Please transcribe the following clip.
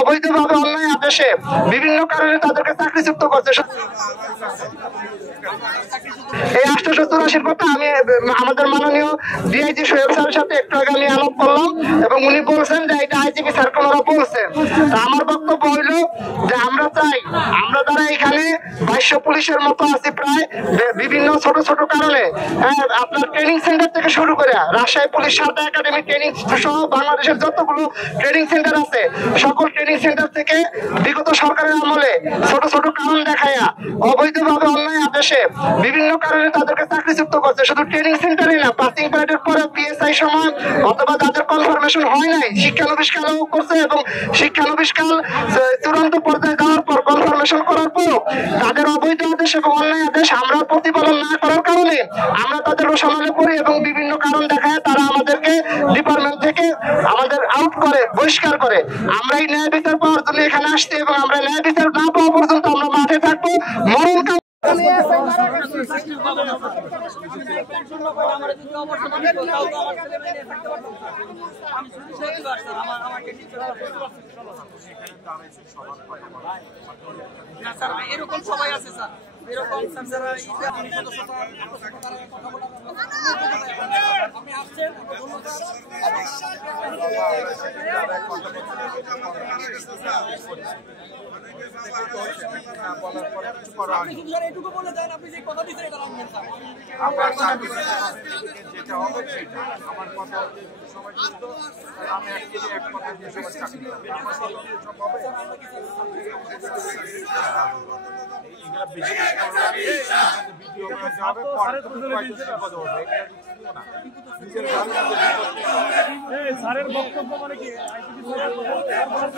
অবৈধভাবে অন্যায় আদেশে বিভিন্ন কারণে তাদেরকে চাকরিচ্যুত করছে। এই 884 কথা আমি আমাদের মাননীয় ডিআইজি সোহেল স্যারের সাথে একটু আগে আমি আলাপ করলাম এবং উনি বলছেন যে এটা আইজিপি স্যার ওনারা বলছেন। তা আমার বক্তব্য হইল যে আমরা চাই আমরা যারা এখানে 2200 পুলিশের মতো আছি প্রায় বিভিন্ন ছোট ছোট কারণে আপনার ট্রেনিং সেন্টার থেকে শুরু করে Rajshahi police Sarda academy training সহ বাংলাদেশের যতগুলো ট্রেনিং সেন্টার আছে সকল ট্রেনিং সেন্টার থেকে বিগত সরকারের আমলে ছোট ছোট কারণ দেখায়া অবৈধভাবে অন্যায় আদেশে বিভিন্ন কারণে তাদেরকে চাকরিচ্যুত করছে। শুধু ট্রেনিং সেন্টারই না, পাসিং প্যারেডের পরে পিএসআই সময় অথবা তাদের কনফার্মেশন হয় নাই শিক্ষানবিষ্কারও করছে এবং শিক্ষানবিষ্কার চূড়ান্ত পর্যায়ে যাওয়ার পর কনফার্মেশন করার পর তাদের অবৈধ আদেশ এবং অন্যায় আদেশ আমরা প্রতিপালন না করার কারণে আমরা তাদের রোষানলে করি এবং বিভিন্ন কারণ দেখায় তারা আমাদেরকে ডিপার্টমেন্ট থেকে আমাদের আউট করে বহিষ্কার করে। আমরা এই ন্যায় বিচার পাওয়ার জন্য এখানে আসছি এবং আমরা ন্যায় বিচার না পাওয়া পর্যন্ত আমরা মাঠে থাকবো। মরণ এরকম সবাই আছে স্যার, এরকম আপনি আসছেন এটুকু বলে দেন আপনি যে কথা দিচ্ছেন এটা রাখবেন স্যার। যেটা হবে সেটা আমার কথা সবাই আমি এক কথা দিয়ে সবাই চাকরি স্যারের বক্তব্য মানে কি আমাদের